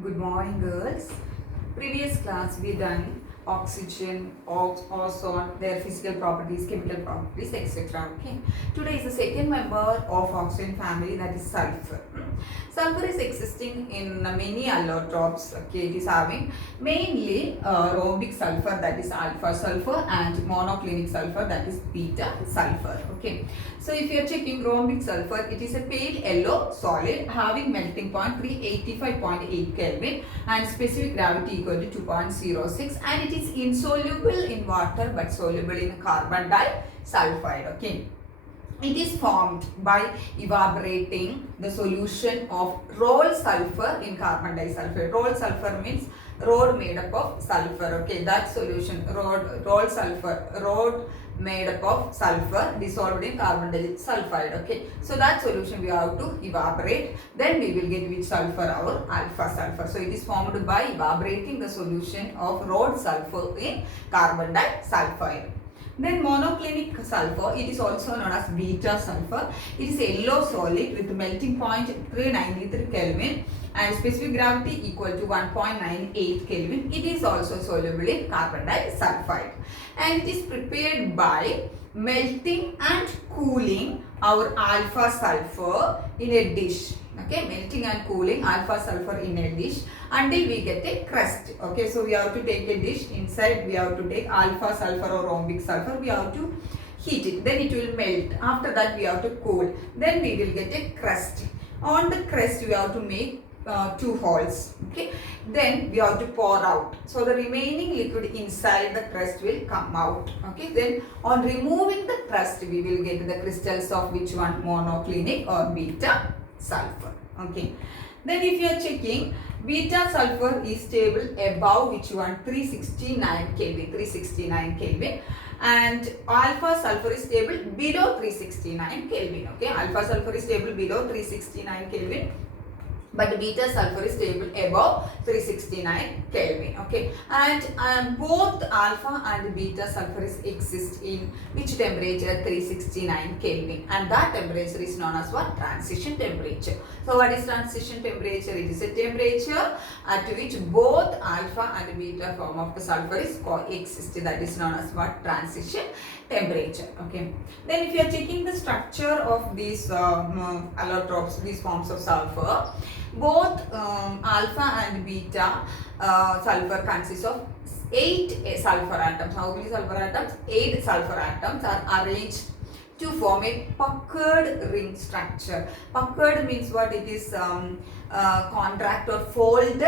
Good morning, girls. Previous class we done oxygen, ozone, their physical properties, chemical properties, etc. Okay. Today is the second member of oxygen family, that is sulfur. Sulfur is existing in many allotropes. Okay, it is having mainly rhombic sulfur, that is alpha sulfur, and monoclinic sulfur, that is beta sulfur. Okay. So if you are checking rhombic sulfur, it is a pale yellow solid having melting point 385.8 Kelvin and specific gravity equal to 2.06, and it is insoluble in water but soluble in carbon disulfide. Okay. It is formed by evaporating the solution of roll sulfur in carbon disulfide. Roll sulfur means rod made up of sulfur. Okay, that solution, roll sulfur, rod made up of sulfur dissolved in carbon disulfide. Okay, so that solution we have to evaporate. Then we will get which sulfur? Our alpha sulfur. So it is formed by evaporating the solution of rod sulfur in carbon disulfide. Then monoclinic sulfur, it is also known as beta sulfur. It is yellow solid with melting point 393 Kelvin and specific gravity equal to 1.98 Kelvin. It is also soluble in carbon disulfide, and it is prepared by melting and cooling our alpha sulfur in a dish. Okay, melting and cooling alpha sulfur in a dish until we get a crust. Okay, so we have to take a dish. Inside we have to take alpha sulfur or rhombic sulfur. We have to heat it, then it will melt. After that we have to cool, then we will get a crust. On the crust we have to make two holes. Okay, then we have to pour out, so the remaining liquid inside the crust will come out. Okay, then on removing the crust we will get the crystals of which one? Monoclinic or beta sulfur. Okay, then if you are checking, beta sulfur is stable above which one? 369 Kelvin, and alpha sulfur is stable below 369 Kelvin. Okay, alpha sulfur is stable below 369 Kelvin, but beta sulfur is stable above 369 Kelvin. Okay, and both alpha and beta sulfur exist in which temperature? 369 Kelvin, and that temperature is known as what? Transition temperature. So what is transition temperature? It is a temperature at which both alpha and beta form of the sulfur is coexist. That is known as what? Transition temperature. Okay, then if you are checking the structure of these allotropes, these forms of sulfur, both alpha and beta sulfur consists of 8 sulfur atoms. How many sulfur atoms? 8 sulfur atoms are arranged to form a puckered ring structure. Puckered means what? It is contract or folded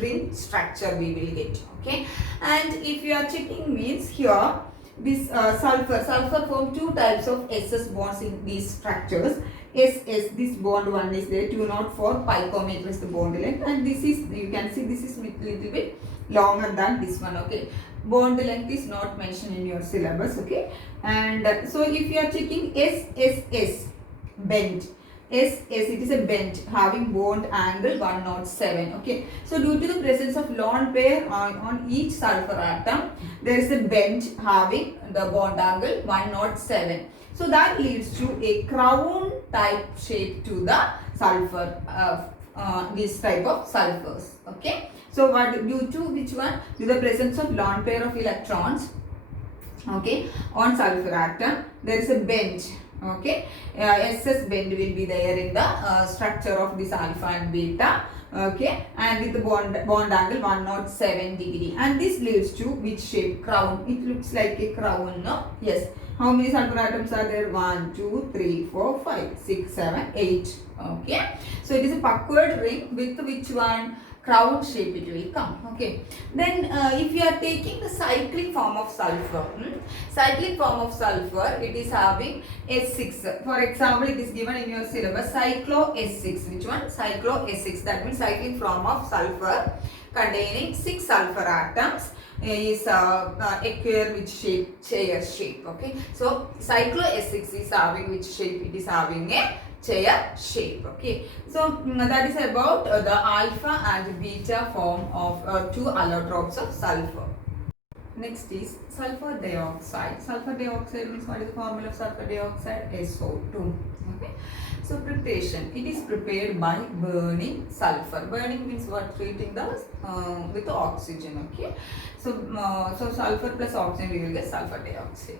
ring structure we will get. Okay, and if you are checking means here this sulfur form two types of SS bonds in these structures. This bond one is there, 204 picometer is the bond length, and this is, you can see this is little bit longer than this one. Okay, bond length is not mentioned in your syllabus. Okay, and so if you are checking SSS bend, it is a bend having bond angle 107. Okay, so due to the presence of lone pair on each sulfur atom, there is a bend having the bond angle 107. So that leads to a crown type shape to the sulfur, this type of sulfurs. Okay, so what, due to which one? Due to the presence of lone pair of electrons, okay, on sulfur atom, there is a bend. Okay, SS bend will be there in the structure of this alpha and beta. Okay, and with the bond angle 107 degree, and this leads to which shape? Crown. It looks like a crown, no? Yes. How many sulfur atoms are there? 1, 2, 3, 4, 5, 6, 7, 8. Okay, so it is a puckered ring with which one? Crown shape it will come. Okay, then if you are taking the cyclic form of sulfur, cyclic form of sulfur, it is having S6. For example, it is given in your syllabus cyclo S6. Which one? Cyclo S6. That means cyclic form of sulfur containing 6 sulfur atoms is acquire which shape? Chair shape. Okay, so cyclo S6 is having which shape? It is having a chair shape. Okay, so that is about the alpha and beta form of two allotropes of sulfur. Next is sulfur dioxide. Sulfur dioxide means, what is the formula of sulfur dioxide? SO2. Okay, So preparation, it is prepared by burning sulfur. Burning means what? Treating the with the oxygen. Okay. So sulfur plus oxygen, we will get sulfur dioxide.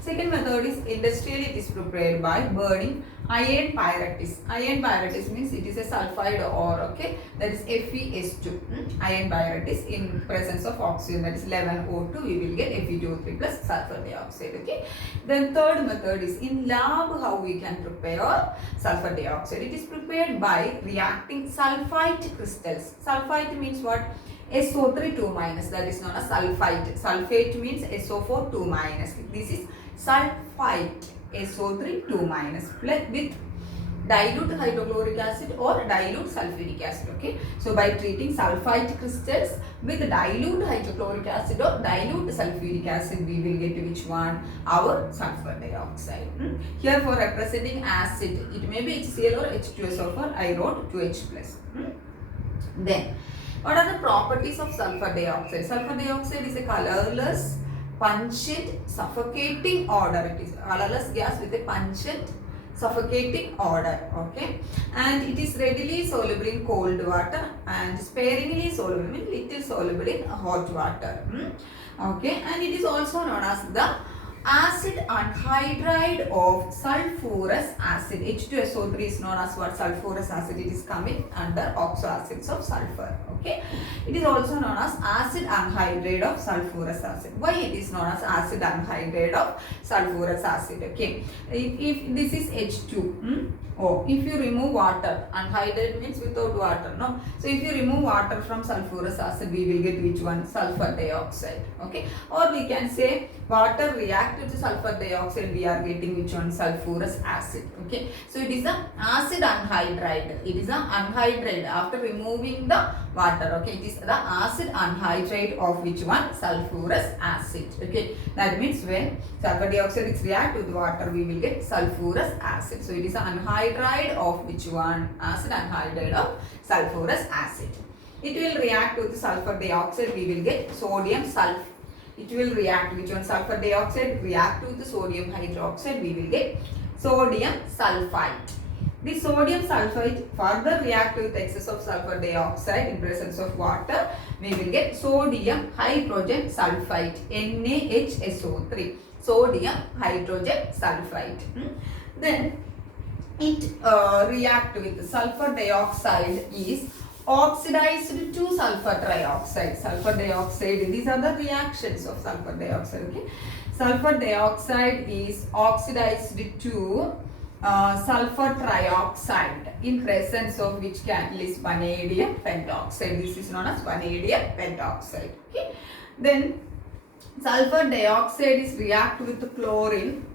Second method is industrially, it is prepared by burning iron pyrites. Iron pyrites means it is a sulfide ore, okay, that is FeS2. Iron pyrites in presence of oxygen, that is 11O2, we will get Fe2O3 plus sulfur dioxide, okay. Then third method is in lab, how we can prepare sulfur dioxide. It is prepared by reacting sulfite crystals. Sulfite means what? SO3 2 minus, that is known as sulfite. Sulfate means SO4 2 minus. This is sulfite, SO3 2 minus, plus with dilute hydrochloric acid or dilute sulfuric acid. Okay, so by treating sulfite crystals with dilute hydrochloric acid or dilute sulfuric acid, we will get which one? Our sulfur dioxide. Here for representing acid, it may be HCl or H2SO, for I wrote 2H plus. Then what are the properties of sulfur dioxide? Sulfur dioxide is a colorless, pungent, suffocating odor. It is a colorless gas with a pungent, suffocating odor. Okay, and it is readily soluble in cold water and sparingly soluble, means little soluble in hot water. Okay, and it is also known as the acid anhydride of sulfurous acid. H2SO3 is known as what? Sulfurous acid. It is coming under oxo acids of sulfur. Okay, it is also known as acid anhydride of sulfurous acid. Why it is known as acid anhydride of sulfurous acid? Okay, if this is H2, if you remove water, anhydride means without water, no? So if you remove water from sulfurous acid, we will get which one? Sulfur dioxide. Okay, or we can say water reacted to sulfur dioxide, we are getting which one? Sulfurous acid. Okay, so it is a acid anhydride. It is a anhydride after removing the water. Okay, it is the acid anhydride of which one? Sulfurous acid. Okay, that means when sulfur dioxide is react with water, we will get sulfurous acid. So it is an anhydride of which one? Acid anhydride of sulfurous acid. It will react with sulfur dioxide, we will get sodium sulfur. It will react which one? Sulfur dioxide react with the sodium hydroxide, we will get sodium sulfite. The sodium sulfite further react with excess of sulfur dioxide in presence of water, we will get sodium hydrogen sulfite, NaHSO3, sodium hydrogen sulfite. Then it react with sulfur dioxide is oxidized to sulfur trioxide. Sulfur dioxide, these are the reactions of sulfur dioxide. Okay, sulfur dioxide is oxidized to sulfur trioxide in presence of which catalyst? Vanadium pentoxide. This is known as vanadium pentoxide. Okay, then sulfur dioxide is react with chlorine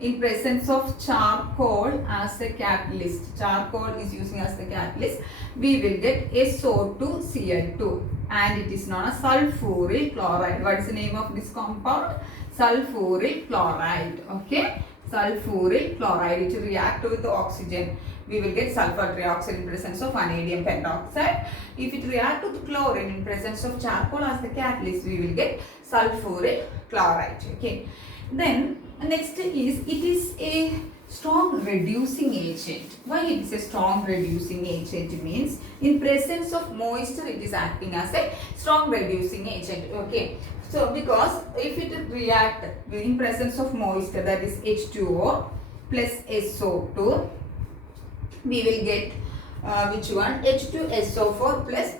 in presence of charcoal as a catalyst. Charcoal is using as the catalyst. We will get SO2Cl2 and it is known as sulfuryl chloride. What is the name of this compound? Sulfuryl chloride. Okay, sulfuryl chloride. It will react with the oxygen. We will get sulfur trioxide in presence of vanadium pentoxide. If it react with chlorine in presence of charcoal as the catalyst, we will get sulfuryl chloride. Okay. Then next is, it is a strong reducing agent. Why it is a strong reducing agent? Means in presence of moisture it is acting as a strong reducing agent. Okay, so because if it react in presence of moisture, that is H2O plus SO2, we will get which one? H2SO4 plus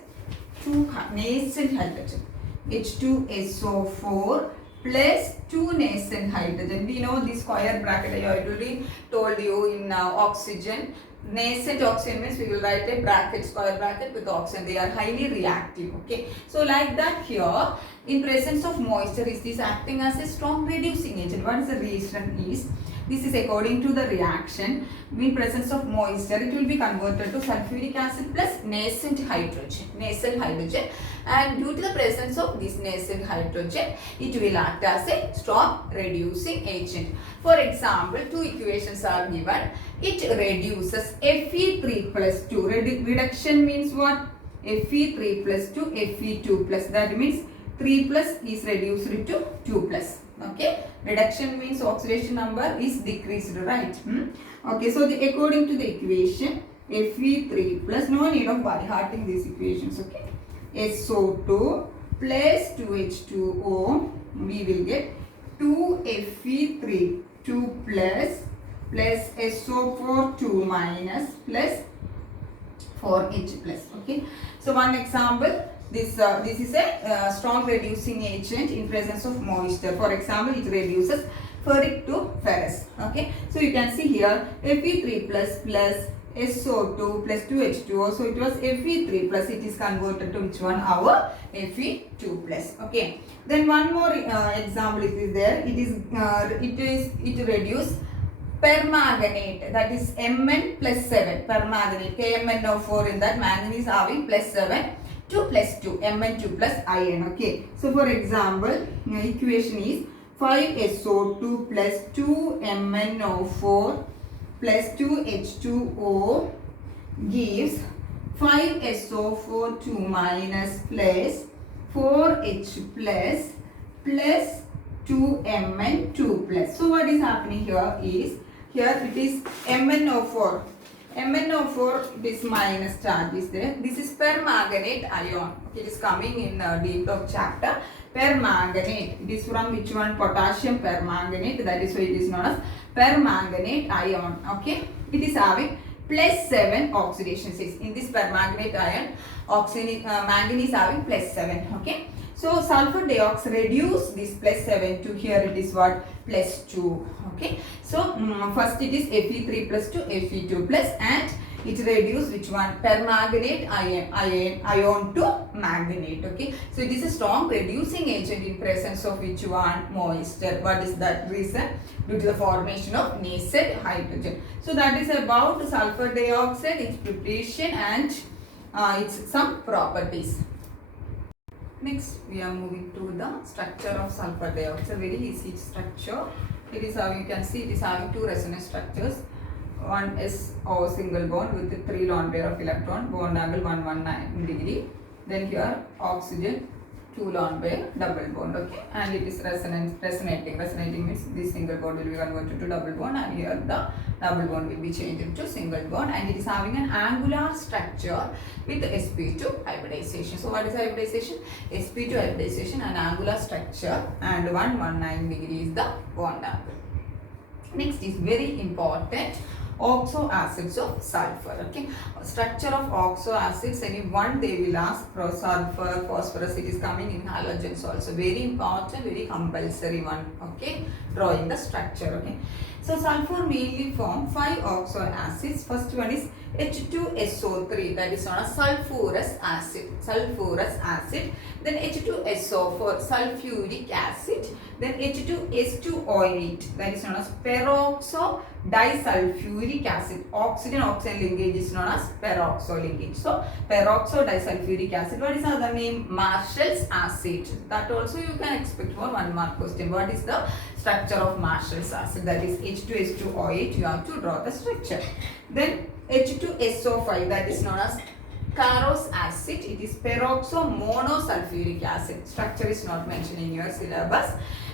2 nascent hydrogen. H2SO4 plus 2 nascent hydrogen. We know the square bracket, I already told you in oxygen. Nascent oxygen means we will write a bracket, square bracket with oxygen. They are highly reactive. Okay, so like that here, in presence of moisture, is this acting as a strong reducing agent? What is the reason? Is this is according to the reaction. In presence of moisture, it will be converted to sulfuric acid plus nascent hydrogen, and due to the presence of this nascent hydrogen, it will act as a strong reducing agent. For example, two equations are given. It reduces Fe3 plus 2. Reduction means what? Fe3 plus 2, Fe2 plus. That means 3 plus is reduced to 2 plus. Okay, reduction means oxidation number is decreased, right? Okay, so according to the equation, Fe3 plus, no need of by hearting these equations, okay? SO2 plus 2H2O, we will get 2Fe3, 2 plus SO4, 2 minus plus 4H plus, okay? So one example, this is a strong reducing agent in presence of moisture. For example, it reduces ferric to ferrous, okay? So you can see here Fe3 plus SO2 plus 2H2O. So it was Fe3 plus, it is converted to which one? Our Fe2 plus, okay? Then one more example it is there. It reduce permanganate, that is Mn plus 7, permanganate, KMnO4 in that manganese having plus 7, 2 plus 2, Mn2 plus iron, okay. So for example, equation is 5SO2 plus 2MnO4 plus 2H2O gives 5SO4 2 minus plus 4H plus 2Mn2 plus. So what is happening here is, here it is MnO4. MnO4, this minus charge is there. This is permanganate ion. It is coming in D block chapter. Permanganate. It is from which one? Potassium permanganate. That is why it is known as permanganate ion. Okay. It is having plus 7 oxidation states. In this permanganate ion, manganese having plus 7. Okay. So sulfur dioxide reduce this plus 7 to here it is what? Plus 2. Okay. So first it is Fe3 plus 2, Fe2 plus, and it reduce which one? Permanganate ion to manganate. Okay. So it is a strong reducing agent in presence of which one? Moisture. What is that reason? Due to the formation of nascent hydrogen. So that is about sulfur dioxide, its preparation and its some properties. Next, we are moving to the structure of sulfur dioxide. Very easy structure. It is having, you can see it is having two resonance structures. One is O single bond with 3 lone pair of electron, bond angle 119 degree. Then here oxygen 2 lone pair, double bond, okay, and it is resonating. Resonating means this single bond will be converted to double bond, and here the double bond will be changed to single bond, and it is having an angular structure with sp2 hybridization. So what is hybridization? sp2 hybridization and angular structure, and 119 degree is the bond angle. Next is very important, oxo acids of sulfur. Okay, structure of oxo acids, any one they will ask. For sulfur, phosphorus, it is coming in halogens also. Very important, very compulsory one. Okay, drawing the structure. Okay, so sulfur mainly form 5 oxo acids. First one is H2SO3, that is known as sulfurous acid. Sulfurous acid. Then H2SO4, sulfuric acid. Then H2S2O8, that is known as peroxo disulfuric acid. Oxygen-oxygen linkage is known as peroxo linkage. So peroxo disulfuric acid. What is the other name? Marshall's acid. That also you can expect for 1 mark question. What is the structure of Marshall's acid? That is H2S2O8. You have to draw the structure. Then H2SO5, that is known as Carros acid. It is peroxo monosulfuric acid. Structure is not mentioned in your syllabus.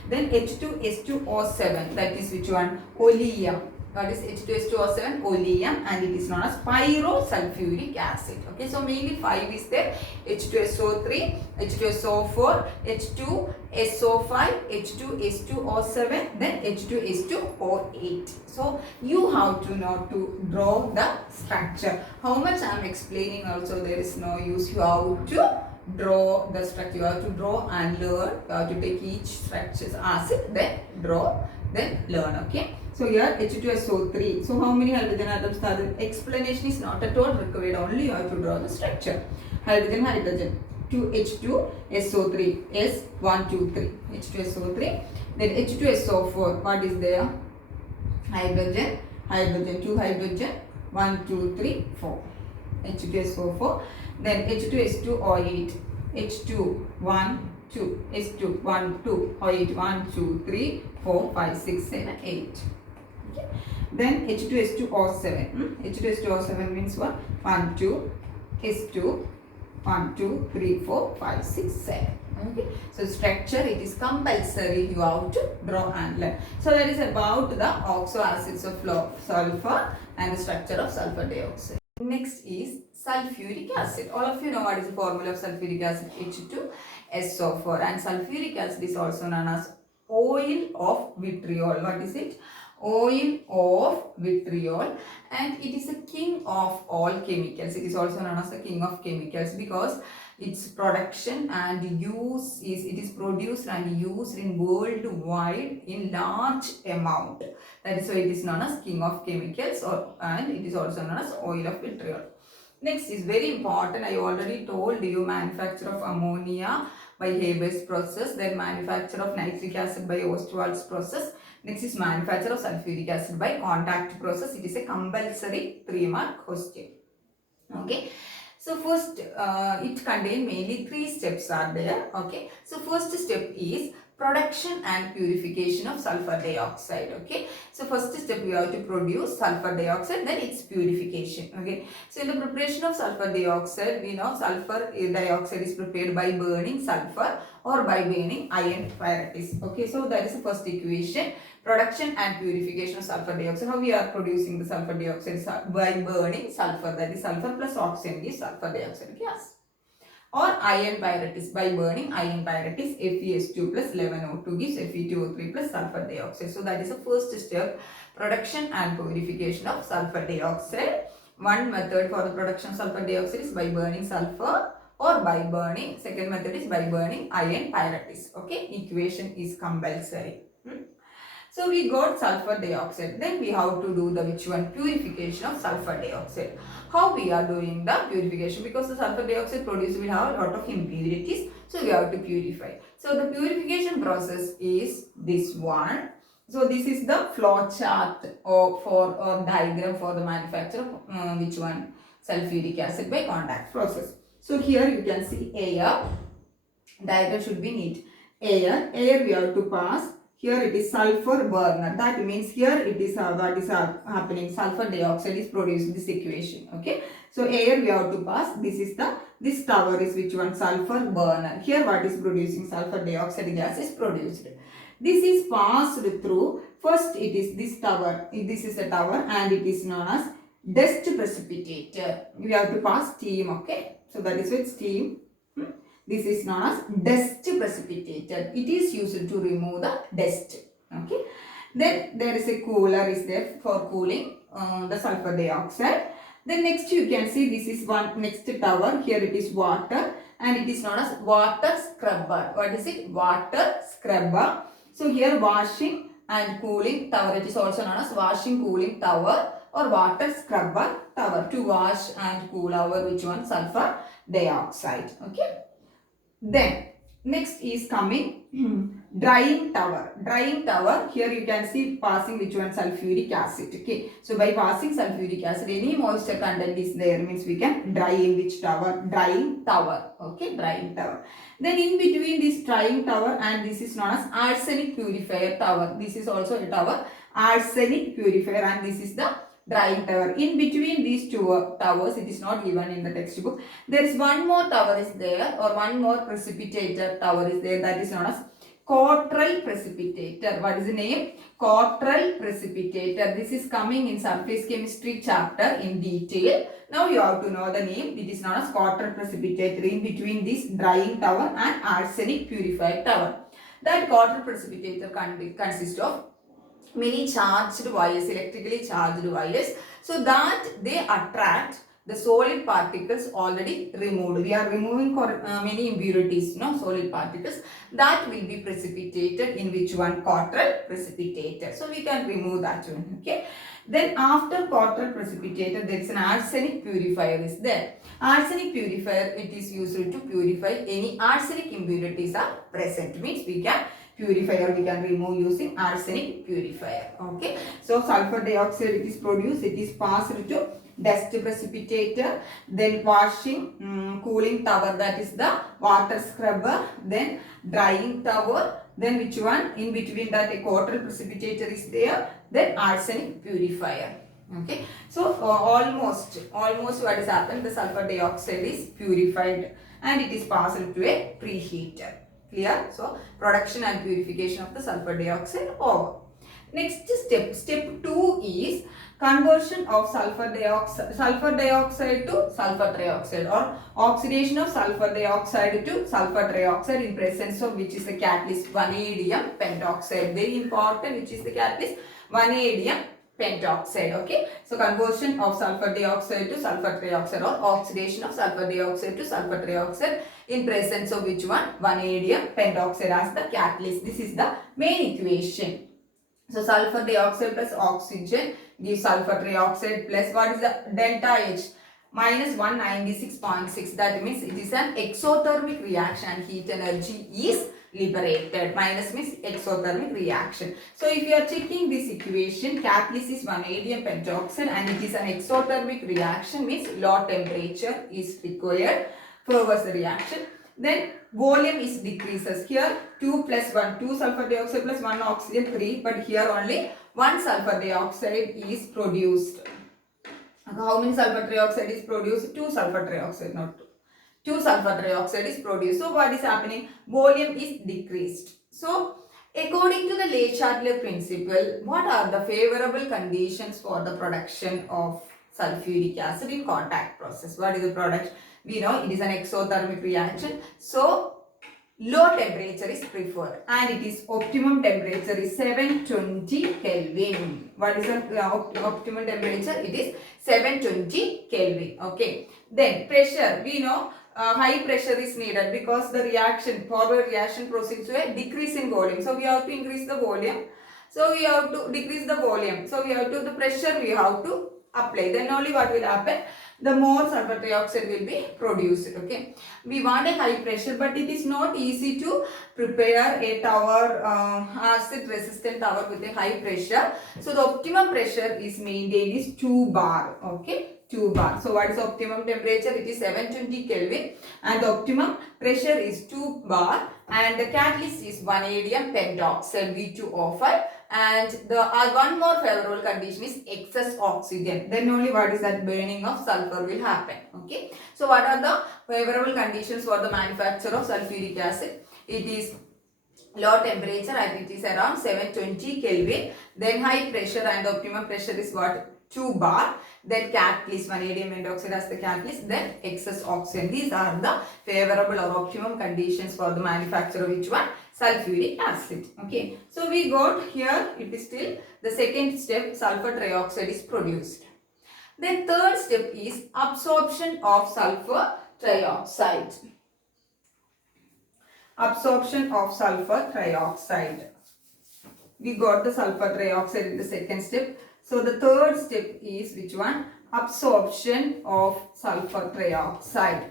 Then H2S2O7, that is which one? Oleum. What is H2S2O7? Oleum, and it is known as pyrosulfuric acid. Okay, so mainly 5 is there: H2SO3, H2SO4, H2SO5, H2S2O7, then H2S2O8. So you have to know to draw the structure. How much I am explaining also there is no use. You have to draw the structure. You have to draw and learn. You have to take each structure's acid, then draw, then learn. Okay. So here H2SO3. So how many hydrogen atoms are there? Explanation is not at all required. Only you have to draw the structure. Hydrogen, hydrogen. 2H2SO3. S 1, 2, 3. H2SO3. Then H2SO4. What is there? Hydrogen, hydrogen. 2 hydrogen. 1, 2, 3, 4. H2SO4. Then H2S2O8. H2 1, 2. S2 1, 2. O8 1, 2, 3, 4, 5, 6, 7, 8. Okay. Then H2S2O7. H2S2O7 means what? 1, 2. S2 1, 2, 3, 4, 5, 6, 7. Okay, so structure, it is compulsory you have to draw and learn. So that is about the oxo acids of sulfur and the structure of sulfur dioxide. Next is sulfuric acid. All of you know what is the formula of sulfuric acid, H2SO4, and sulfuric acid is also known as oil of vitriol. What is it? Oil of vitriol, and it is the king of all chemicals. It is also known as the king of chemicals because its production and use is produced and used in worldwide in large amount. That is why it is known as king of chemicals, and it is also known as oil of vitriol. Next is very important. I already told you manufacture of ammonia by Haber's process, then manufacture of nitric acid by Ostwald's process. Next is manufacture of sulfuric acid by contact process. It is a compulsory 3-mark question. Okay. So first, it contains mainly 3 steps are there. Okay. So first step is production and purification of sulfur dioxide. Okay. So first step we have to produce sulfur dioxide, then its purification. Okay. So in the preparation of sulfur dioxide, we know sulfur dioxide is prepared by burning sulfur or by burning iron pyrites. Okay. So that is the first equation. Production and purification of sulfur dioxide. How we are producing the sulfur dioxide? By burning sulfur, that is sulfur plus oxygen is sulfur dioxide gas. Or iron pyrites, by burning iron pyrites, FeS2 plus 11O2 gives Fe2O3 plus sulfur dioxide. So that is the first step, production and purification of sulfur dioxide. One method for the production of sulfur dioxide is by burning sulfur or by burning, second method is by burning iron pyrites. Okay, equation is compulsory. So we got sulfur dioxide. Then we have to do the which one? Purification of sulfur dioxide. How we are doing the purification? Because the sulfur dioxide produced will have a lot of impurities. So we have to purify. So the purification process is this one. So this is the flow chart or diagram for the manufacture of which one? Sulfuric acid by contact process. So here you can see air. Diagram should be neat. Air we have to pass. Here it is sulfur burner. That means here it is what is happening. Sulfur dioxide is produced in this equation. Okay. So air we have to pass. This tower is which one? Sulfur burner. Here what is producing? Sulfur dioxide gas is produced. This is passed through. First it is this tower. This is a tower and it is known as dust precipitator. We have to pass steam. Okay. So that is with steam. This is known as dust precipitator. It is used to remove the dust. Okay. Then there is a cooler is there for cooling the sulfur dioxide. Then next you can see this is one next tower. Here it is water and it is known as water scrubber. What is it? Water scrubber. So here washing and cooling tower. It is also known as washing cooling tower or water scrubber tower to wash and cool our which one? Sulfur dioxide. Okay. Then next is coming drying tower. Drying tower, here you can see passing which one? Sulfuric acid. Okay. So by passing sulfuric acid, any moisture content is there means we can dry in which tower? Drying tower. Okay. Drying tower. Then in between this drying tower and this is known as arsenic purifier tower. This is also a tower. Arsenic purifier and this is the drying tower. In between these two towers, it is not given in the textbook. There is one more tower is there or one more precipitator tower is there, that is known as Cottrell precipitator. What is the name? Cottrell precipitator. This is coming in surface chemistry chapter in detail. Now you have to know the name. It is known as Cottrell precipitator in between this drying tower and arsenic purifier tower. That Cottrell precipitator consists of many charged wires, electrically charged wires, so that they attract the solid particles already removed. We are removing many impurities, solid particles that will be precipitated in which one? Cottrell precipitator. So we can remove that one. Okay. Then after Cottrell precipitator, there is an arsenic purifier is there. Arsenic purifier, it is used to purify any arsenic impurities are present. Means we can purify or we can remove using arsenic purifier. Okay. So sulfur dioxide it is produced, it is passed to dust precipitator, then washing, cooling tower, that is the water scrubber, then drying tower, then which one? In between that a Cottrell precipitator is there, then arsenic purifier. Okay. So almost what has happened, the sulfur dioxide is purified and it is passed to a preheater. Clear? So production and purification of the sulfur dioxide over. Next step 2 is conversion of sulfur dioxide to sulfur trioxide, or oxidation of sulfur dioxide to sulfur trioxide in presence of which is the catalyst vanadium pentoxide. Very important, which is the catalyst vanadium pentoxide. Okay, so conversion of sulfur dioxide to sulfur trioxide, or oxidation of sulfur dioxide to sulfur trioxide in presence of which one? Vanadium pentoxide as the catalyst. This is the main equation. So sulfur dioxide plus oxygen gives sulfur trioxide plus what is the delta H? Minus 196.6. That means it is an exothermic reaction and heat energy is liberated. Minus means exothermic reaction. So if you are checking this equation, catalyst is vanadium pentoxide and it is an exothermic reaction, means low temperature is required for the reaction. Then volume is decreases. Here 2 plus 1, 2 sulfur dioxide plus 1 oxygen, 3, but here only 1 sulfur dioxide is produced. How many sulfur trioxide is produced? 2 sulfur trioxide, not 2 sulfur trioxide is produced. So what is happening? Volume is decreased. So according to the Le-Chatelier principle, what are the favorable conditions for the production of sulfuric acid in contact process? What is the product? We know it is an exothermic reaction. So low temperature is preferred and it is optimum temperature is 720 Kelvin. What is the optimum temperature? It is 720 Kelvin. Okay. Then pressure, we know high pressure is needed because the reaction, forward reaction proceeds to a decrease in volume. So we have to increase the volume. So we have to decrease the volume. So we have to, the pressure we have to apply. Then only what will happen? The more sulfur trioxide will be produced. Okay, we want a high pressure, but it is not easy to prepare a tower, acid resistant tower with a high pressure. So the optimum pressure is maintained is 2 bar. Okay, 2 bar. So what is optimum temperature? It is 720 Kelvin and the optimum pressure is 2 bar and the catalyst is vanadium pentoxide V2O5. And the one more favorable condition is excess oxygen. Then only what is that? Burning of sulfur will happen. Okay. So what are the favorable conditions for the manufacture of sulfuric acid? It is low temperature and it is around 720 Kelvin. Then high pressure and the optimum pressure is what? 2 bar. Then catalyst, vanadium pentoxide as the catalyst. Then excess oxygen. These are the favorable or optimum conditions for the manufacture of which one? Sulfuric acid. Okay. So we got here, it is still the second step, sulfur trioxide is produced. Then third step is absorption of sulfur trioxide. Absorption of sulfur trioxide. We got the sulfur trioxide in the second step. So the third step is which one? Absorption of sulfur trioxide.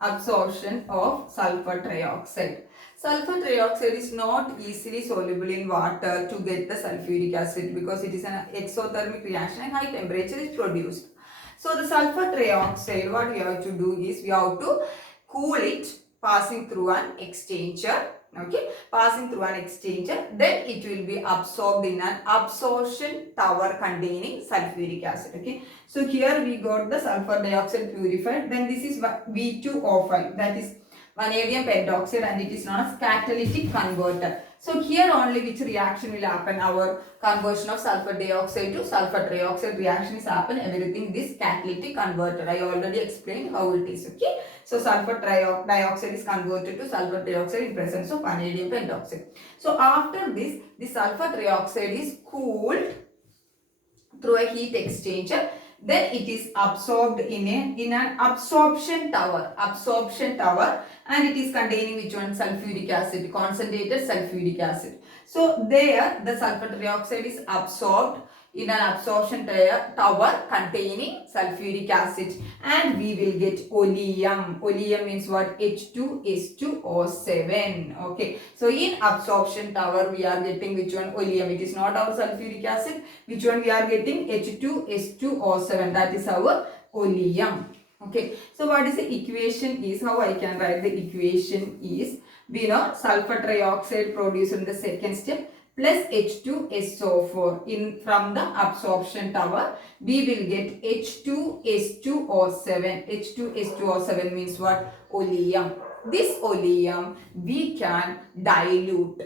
Absorption of sulfur trioxide. Sulfur trioxide is not easily soluble in water to get the sulfuric acid because it is an exothermic reaction and high temperature is produced. So the sulfur trioxide, what we have to do is we have to cool it passing through an exchanger. Okay, passing through an exchanger, then it will be absorbed in an absorption tower containing sulfuric acid. Okay, so here we got the sulfur dioxide purified, then this is V2O5, that is vanadium pentoxide and it is known as catalytic converter. So here only which reaction will happen? Our conversion of sulfur dioxide to sulfur trioxide reaction is happen, everything this catalytic converter. I already explained how it is. Okay, so sulfur dioxide is converted to sulfur dioxide in presence of vanadium pentoxide. So after this, the sulfur trioxide is cooled through a heat exchanger. Then it is absorbed in an absorption tower, and it is containing which one? Sulfuric acid, concentrated sulfuric acid. So there the sulfur trioxide is absorbed in an absorption tower containing sulfuric acid and we will get oleum. Oleum means what? H2S2O7. Okay. So in absorption tower we are getting which one? Oleum. It is not our sulfuric acid. Which one we are getting? H2S2O7. That is our oleum. Okay. So what is the equation is? How I can write the equation is, we know sulfur trioxide produced in the second step plus H2SO4 in from the absorption tower, we will get H2S2O7. H2S2O7 means what? Oleum. this oleum we can dilute.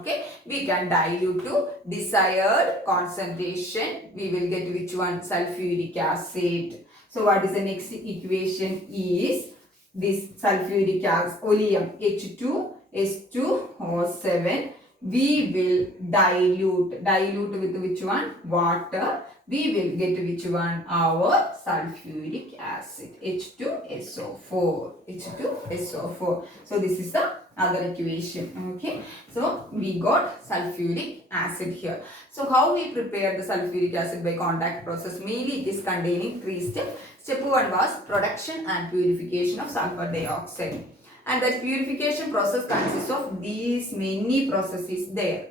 Okay, we can dilute to desired concentration. We will get which one? Sulfuric acid. So what is the next equation is this sulfuric acid oleum H2S2O7. We will dilute with which one? Water. We will get which one? Our sulfuric acid H2SO4. H2SO4. So this is the other equation. Okay, so we got sulfuric acid here. So how we prepare the sulfuric acid by contact process? Mainly it is containing 3 steps. Step 1 was production and purification of sulfur dioxide, and that purification process consists of these many processes there.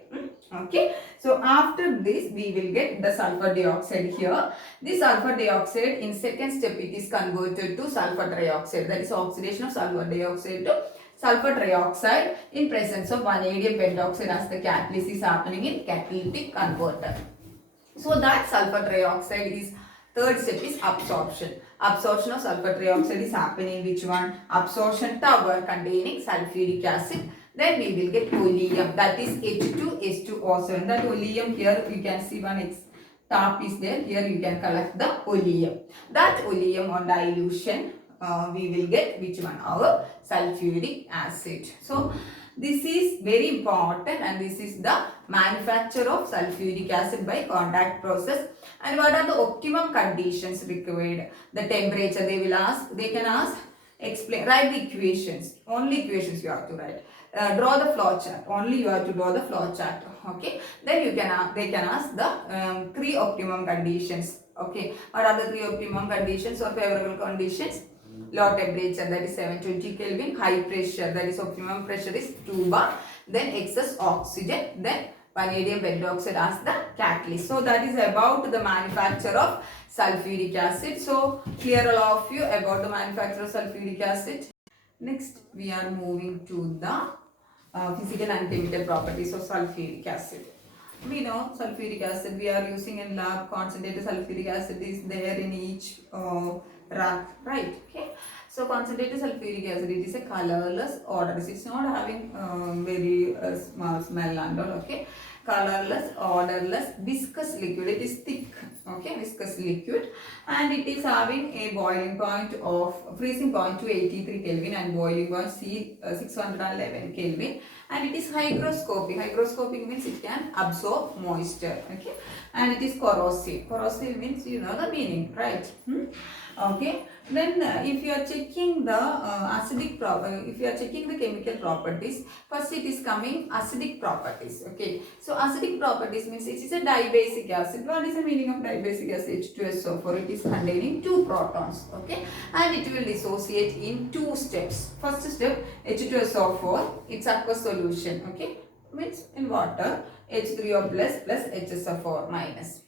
Okay, so after this we will get the sulfur dioxide here. This sulfur dioxide in second step it is converted to sulfur trioxide, that is oxidation of sulfur dioxide to sulfur trioxide in presence of vanadium pentoxide as the catalyst is happening in catalytic converter. So that sulfur trioxide is third step is absorption. Absorption of sulfur trioxide is happening which one? Absorption tower containing sulfuric acid. Then we will get oleum, that is H2S2O7. That oleum here you can see one top is there. Here you can collect the oleum. That oleum on dilution we will get which one? Our sulfuric acid. So this is very important, and this is the manufacture of sulfuric acid by contact process. And what are the optimum conditions required? The temperature they will ask, they can ask, explain, write the equations. Only equations you have to write. Draw the flow chart. Only you have to draw the flow chart. Okay. Then you can they can ask the 3 optimum conditions. Okay. What are the 3 optimum conditions or favorable conditions? Low temperature, that is 720 Kelvin. High pressure, that is optimum pressure is 2 bar. Then excess oxygen. Then vanadium pentoxide as the catalyst. So that is about the manufacture of sulfuric acid. So clear all of you about the manufacture of sulfuric acid. Next we are moving to the physical and chemical properties of sulfuric acid. We know sulfuric acid we are using in lab. Concentrated sulfuric acid is there in each rack, right? Okay, so concentrated sulfuric acid, it is a colorless, odorless. It's not having very small smell and all. Okay, colorless, odorless, viscous liquid. It is thick. Okay, viscous liquid, and it is having a boiling point of freezing point to 83 Kelvin and boiling point 611 Kelvin, and it is hygroscopic. Hygroscopic means it can absorb moisture. Okay, and it is corrosive. Corrosive means you know the meaning, right? Okay, then if you are checking the if you are checking the chemical properties, first it is coming acidic properties. Okay, so acidic properties means it is a dibasic acid. What is the meaning of dibasic acid? H2SO4. It is containing 2 protons. Okay, and it will dissociate in 2 steps. First step, H2SO4, it's aqueous solution. Okay, means in water, H3O plus plus HSO4 minus.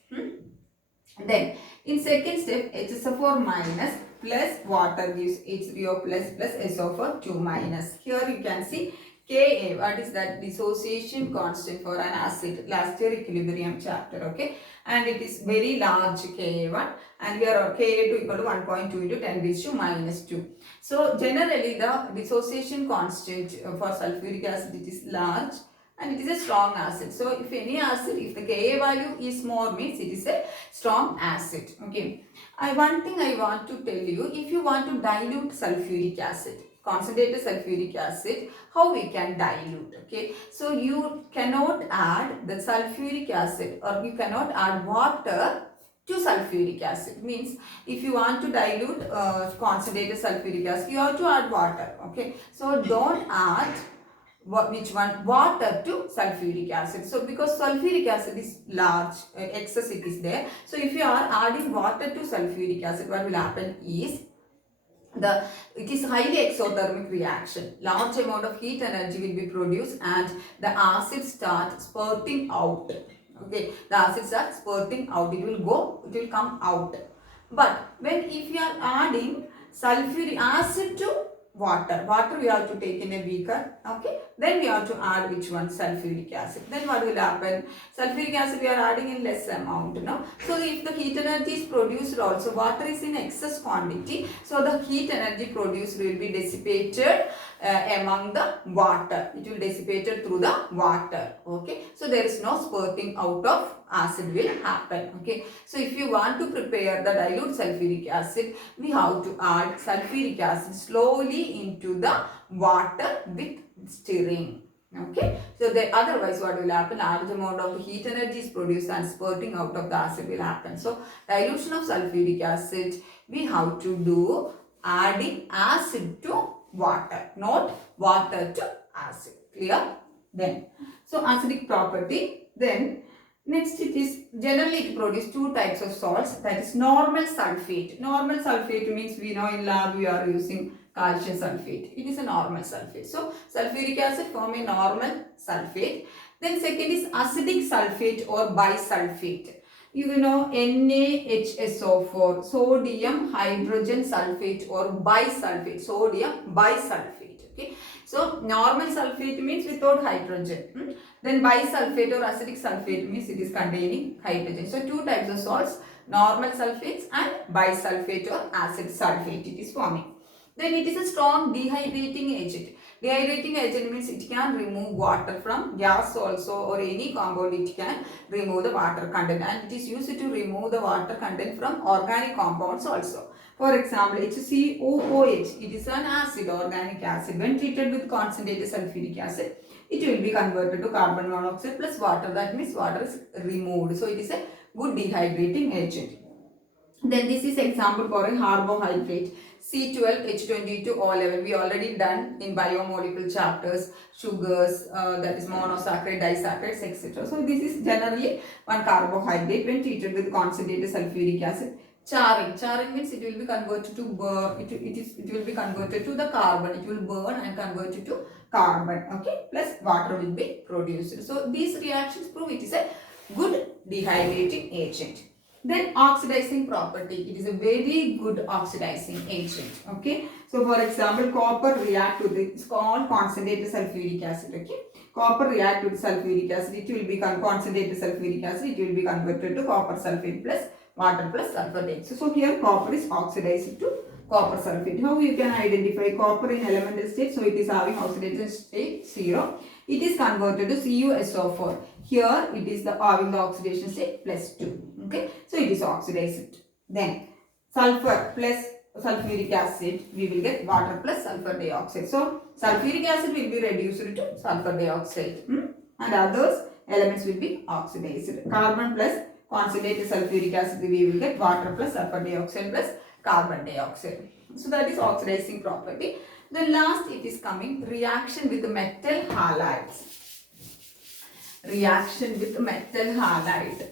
Then in second step, HSO4 minus plus water gives H3O plus plus SO4 2 minus. Here you can see Ka. What is that? Dissociation constant for an acid. Last year equilibrium chapter. Okay, and it is very large Ka1, and here Ka2 equal to 1.2 into 10 raised to minus 2. So generally the dissociation constant for sulfuric acid, it is large, and it is a strong acid. So if any acid, if the Ka value is more, means it is a strong acid. Okay, one thing I want to tell you, if you want to dilute sulfuric acid, concentrated sulfuric acid, how we can dilute? Okay, so you cannot add the sulfuric acid, or you cannot add water to sulfuric acid. Means if you want to dilute concentrated sulfuric acid, you have to add water. Okay, so don't add which one? Water to sulfuric acid. So because sulfuric acid is large, excess it is there. So if you are adding water to sulfuric acid, what will happen is it is highly exothermic reaction. Large amount of heat energy will be produced, and the acid starts spurting out. Okay, the acid starts spurting out. It will come out. But when if you are adding sulfuric acid to water we have to take in a beaker. Okay, then we have to add which one? Sulfuric acid. Then what will happen? Sulfuric acid we are adding in less amount, no? So if the heat energy is produced also, water is in excess quantity, so the heat energy produced will be dissipated among the water. It will dissipate through the water. Okay, so there is no spurting out of acid will happen. Okay, so if you want to prepare the dilute sulfuric acid, we have to add sulfuric acid slowly into the water with stirring. Okay, so otherwise what will happen, large amount of heat energy is produced and spurting out of the acid will happen. So dilution of sulfuric acid we have to do adding acid to water, not water to acid. Clear? Then, so acidic property. Then next it is generally it produces two types of salts, that is normal sulfate. Normal sulfate means we know in lab we are using calcium sulfate. It is a normal sulfate. So sulfuric acid form a normal sulfate. Then second is acidic sulfate or bisulfate. You know NaHSO4, sodium hydrogen sulfate or bisulfate, sodium bisulfate. Okay, so normal sulfate means without hydrogen. Then bisulfate or acidic sulfate means it is containing hydrogen. So two types of salts, normal sulfates and bisulfate or acid sulfate it is forming. Then it is a strong dehydrating agent. Dehydrating agent means it can remove water from gas also, or any compound it can remove the water content, and it is used to remove the water content from organic compounds also. For example, HCOOH, it is an acid, organic acid. When treated with concentrated sulfuric acid, it will be converted to carbon monoxide plus water. That means water is removed. So it is a good dehydrating agent. Then this is example for a carbohydrate. C12H22O11. We already done in biomolecule chapters, sugars, that is monosaccharide, disaccharides, etc. So this is generally one carbohydrate when treated with concentrated sulfuric acid. Charring means it will be converted to burn. It will be converted to the carbon. It will burn and convert it to carbon. Okay, plus water will be produced. So these reactions prove it is a good dehydrating agent. Then oxidizing property, it is a very good oxidizing agent. Okay, so for example, copper react with it, it's called concentrated sulfuric acid. Okay, copper react with sulfuric acid, it will become concentrated sulfuric acid, it will be converted to copper sulfate plus water plus sulfur dioxide. So here copper is oxidized to copper sulfate. How you can identify copper in elemental state? So it is having oxidation state 0. It is converted to CuSO4. Here it is having the oxidation state plus 2. Okay, so it is oxidized. Then sulfur plus sulfuric acid, we will get water plus sulfur dioxide. So sulfuric acid will be reduced to sulfur dioxide, and others elements will be oxidized. Carbon plus concentrated sulfuric acid, we will get water plus sulfur dioxide plus carbon dioxide. So that is oxidizing property. Then last it is coming reaction with metal halides. Reaction with metal halide.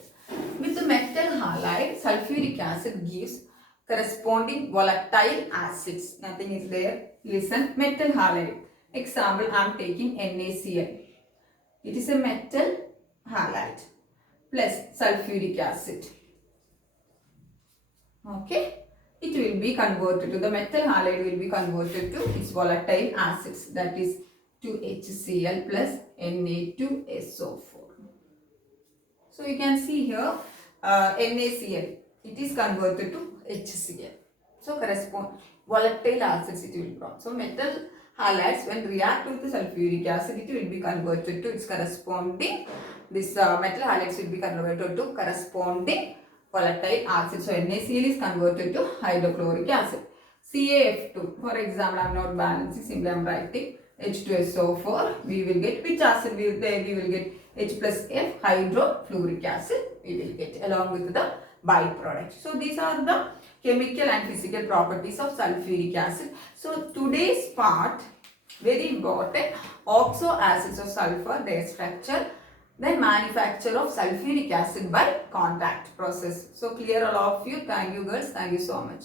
With the metal halide, sulfuric acid gives corresponding volatile acids. Nothing is there. Listen, metal halide. Example, I am taking NaCl. It is a metal halide plus sulfuric acid. Okay, it will be converted to the metal halide will be converted to its volatile acids, that is 2HCl plus Na2SO4. So you can see here NaCl, it is converted to HCl. So correspond volatile acids it will form. So metal halides when react with the sulfuric acid, it will be converted to its corresponding, this metal halides will be converted to corresponding volatile acid. So NaCl is converted to hydrochloric acid. CaF2, for example, I am not balancing, simply I am writing H2SO4. We will get which acid we will get H plus F, hydrofluoric acid we will get along with the byproduct. So these are the chemical and physical properties of sulfuric acid. So today's part, very important, oxo acids of sulfur, their structure, then manufacture of sulfuric acid by contact process. So clear all of you. Thank you girls. Thank you so much.